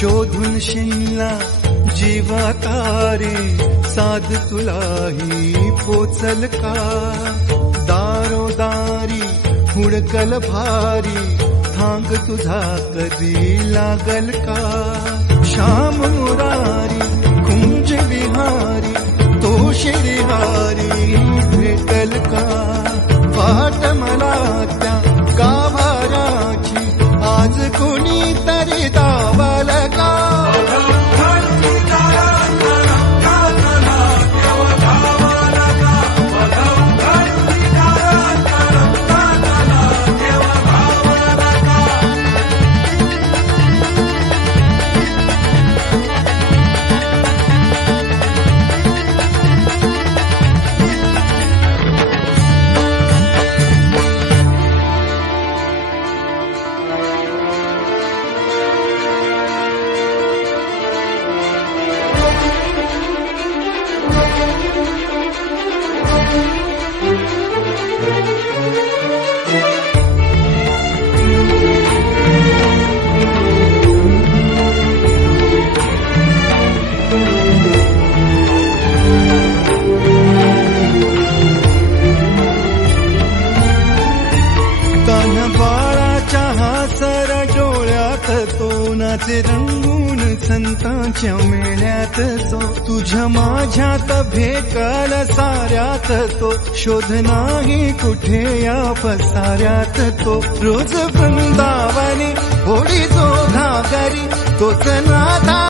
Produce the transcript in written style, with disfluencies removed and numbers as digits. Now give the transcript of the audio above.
शोधून शिनला जीवा तारे साध तुलाही पोचल का दारोदारी हुडकल भारी थांग तुझा कधी लागल का श्याम मुरारी कुंज विहारी तो शिरहारी भेटल का वाट मला त्या गाभाराची आज कोणी तरी दावल का तोनाचे रंगून संतांच्या मेळ्यात तो तुझ्या माझ्यात भेटल साऱ्यात तो शोध नाही कुठे या पसाऱ्यात तो रोज वृंदावनी होडी जो घागरी तोच नाथा